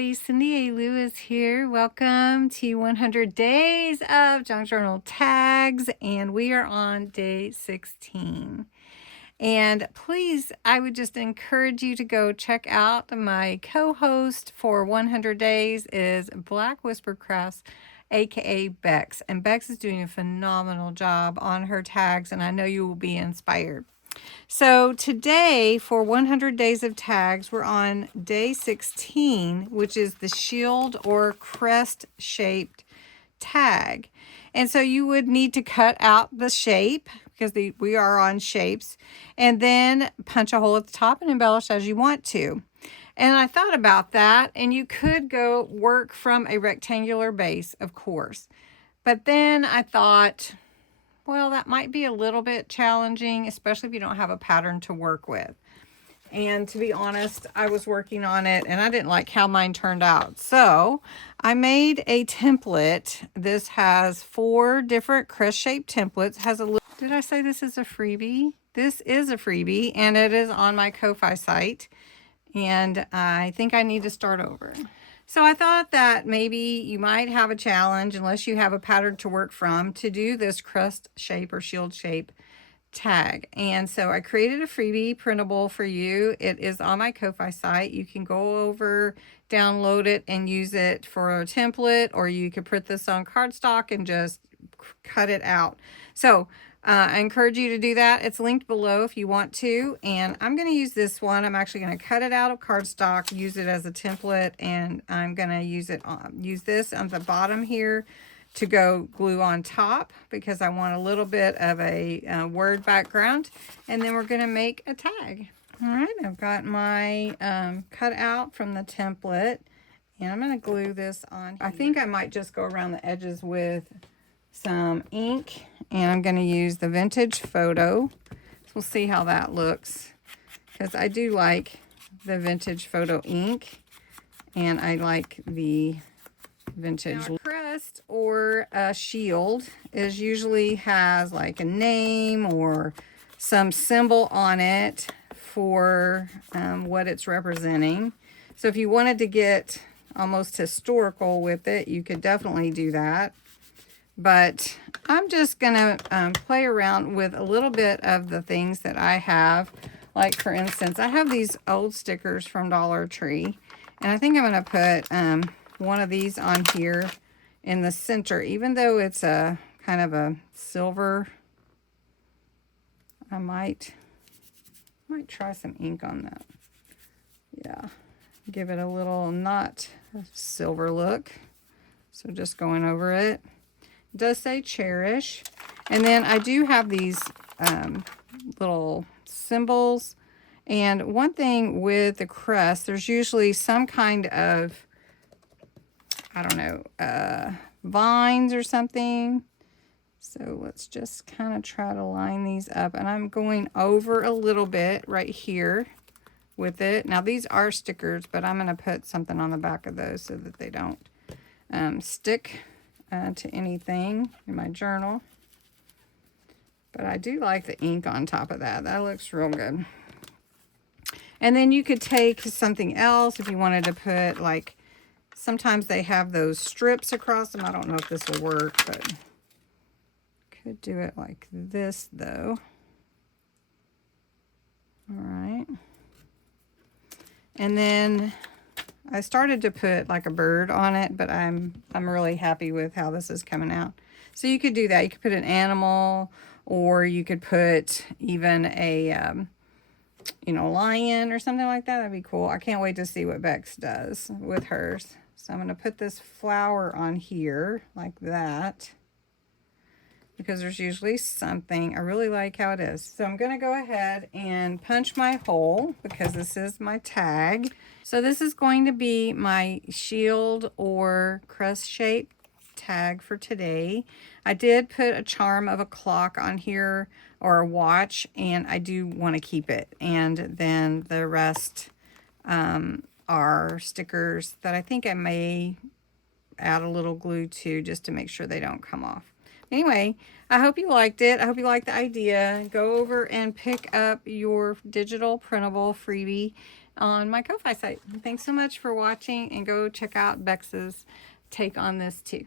everybody. Cindy A. Lewis here. Welcome to 100 Days of Junk Journal Tags, and we are on day 16. And please, I would just encourage you to go check out my co-host for 100 Days is Black Whisper Crafts, aka Bexx. And Bexx is doing a phenomenal job on her tags, and I know you will be inspired. So today for 100 days of tags, we're on day 16, which is the shield or crest shaped tag. And so you would need to cut out the shape because we are on shapes, and then punch a hole at the top and embellish as you want to. And I thought about that, and you could go work from a rectangular base, of course. But then I thought, well, that might be a little bit challenging, especially if you don't have a pattern to work with. And to be honest, I was working on it and I didn't like how mine turned out. So I made a template. This has 4 different crest-shaped templates. Has a little, did I say this is a freebie? This is a freebie, and it is on my Ko-Fi site. And I think I need to start over. So I thought that maybe you might have a challenge, unless you have a pattern to work from, to do this crest shape or shield shape tag. And so I created a freebie printable for you. It is on my Ko-Fi site. You can go over, download it, and use it for a template, or you could print this on cardstock and just cut it out. So I encourage you to do that. It's linked below if you want to. And I'm going to use this one. I'm actually going to cut it out of cardstock, use it as a template, and I'm going to use this on the bottom here to go glue on top because I want a little bit of a word background. And then we're going to make a tag. All right, I've got my cut out from the template, and I'm going to glue this on. I think I might just go around the edges with some ink, and I'm going to use the vintage photo. So we'll see how that looks, because I do like the vintage photo ink, and I like the vintage. Now, a crest or a shield is usually has like a name or some symbol on it for what it's representing. So if you wanted to get almost historical with it, you could definitely do that. But I'm just going to play around with a little bit of the things that I have. Like, for instance, I have these old stickers from Dollar Tree. And I think I'm going to put one of these on here in the center. Even though it's a kind of a silver, I might try some ink on that. Yeah, give it a little not silver look. So just going over it. It does say cherish. And then I do have these little symbols. And one thing with the crest, there's usually some kind of, I don't know, vines or something. So let's just kind of try to line these up. And I'm going over a little bit right here with it. Now these are stickers, but I'm going to put something on the back of those so that they don't stick to anything in my journal. But I do like the ink on top of that. That looks real good. And then you could take something else if you wanted to put, like, sometimes they have those strips across them. I don't know if this will work, but could do it like this though. All right. And then I started to put like a bird on it, but I'm really happy with how this is coming out. So you could do that. You could put an animal, or you could put even a you know, lion or something like that. That'd be cool. I can't wait to see what Bexx does with hers. So I'm going to put this flower on here like that, because there's usually something. I really like how it is. So I'm going to go ahead and punch my hole because this is my tag. So this is going to be my shield or crest shape tag for today. I did put a charm of a clock on here, or a watch, and I do want to keep it. And then the rest are stickers that I think I may add a little glue to, just to make sure they don't come off. Anyway, I hope you liked it. I hope you liked the idea. Go over and pick up your digital printable freebie on my Ko-Fi site. Thanks so much for watching, and go check out Bexx's take on this too.